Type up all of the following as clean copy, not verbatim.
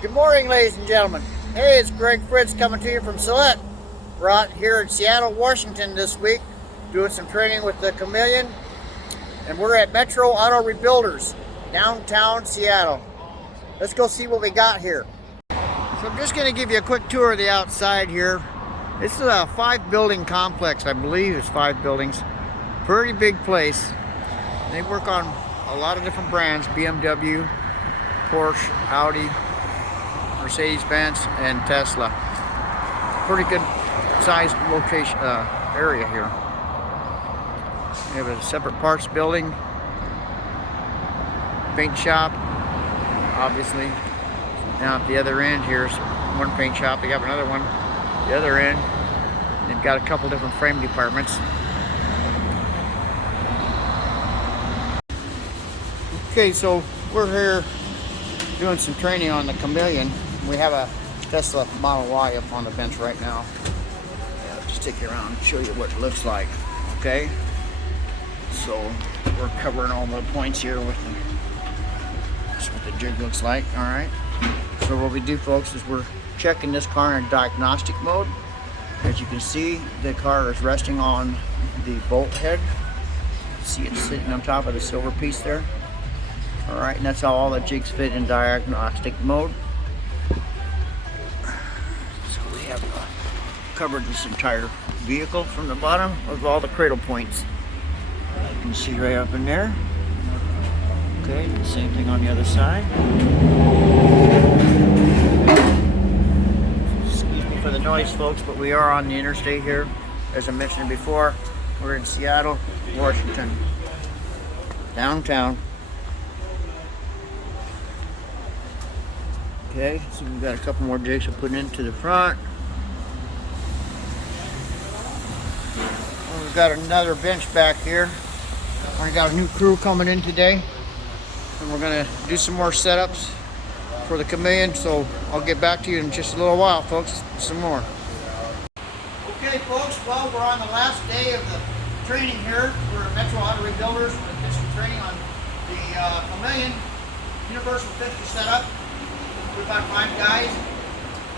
Good morning, ladies and gentlemen. Hey, it's Greg Fritz coming to you from Celette. We're out here in Seattle, Washington this week doing some training with the Cameleon, and we're at Metro Auto Rebuilders, downtown Seattle. Let's go see what we got here. So I'm just going to give you a quick tour of the outside here. This is a 5-building complex, I believe it's 5 buildings. Pretty big place. They work on a lot of different brands: BMW, Porsche, Audi, Mercedes-Benz, and Tesla. Pretty good sized location area here. We have a separate parts building, paint shop, obviously. Now at the other end here's one paint shop. They have another one at the other end. They've got a couple different frame departments. Okay, so we're here doing some training on the Cameleon. We have a Tesla Model Y up on the bench right now. Yeah, just take you around and show you what it looks like. Okay, so we're covering all the points here with that's what the jig looks like. All right, so what we do, folks, is we're checking this car in diagnostic mode. As you can see, the car is resting on the bolt head. See it sitting on top of the silver piece there. All right, and that's how all the jigs fit in diagnostic mode. So we have covered this entire vehicle from the bottom with all the cradle points. You can see right up in there. Okay, the same thing on the other side. Excuse me for the noise, folks, but we are on the interstate here. As I mentioned before, we're in Seattle, Washington, downtown. Okay, so we've got a couple more jigs to put into the front. We've got another bench back here. We've got a new crew coming in today, and we're going to do some more setups for the Cameleon, so I'll get back to you in just a little while, folks. Some more. Okay, folks, well, we're on the last day of the training here. We're at Metro Auto Rebuilders. We're going to get some training on the Cameleon universal fixture setup. We've got 5 guys.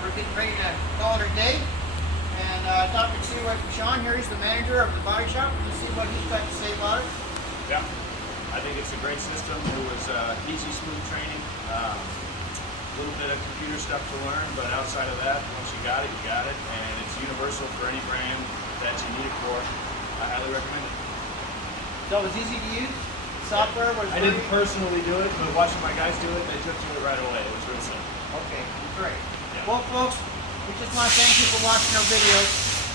We're getting ready to call it a day. And I thought we'd see what Sean here, he's the manager of the body shop. Let's see what he's got to say about it. Yeah, I think it's a great system. It was easy, smooth training. A little bit of computer stuff to learn, but outside of that, once you got it, you got it. And it's universal for any brand that you need it for. I highly recommend it. So it was easy to use? Software was I didn't personally do it, but watching my guys do it, they took to it right away. It was real simple. Okay, great. Yeah. Well, folks, we just want to thank you for watching our videos.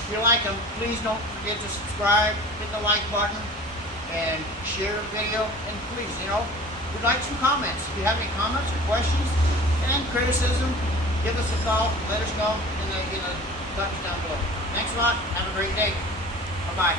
If you like them, please don't forget to subscribe, hit the like button, and share the video. And please, we'd like some comments. If you have any comments or questions and criticism, give us a call. Let us know in the buttons down below. Thanks a lot. Have a great day. Bye-bye.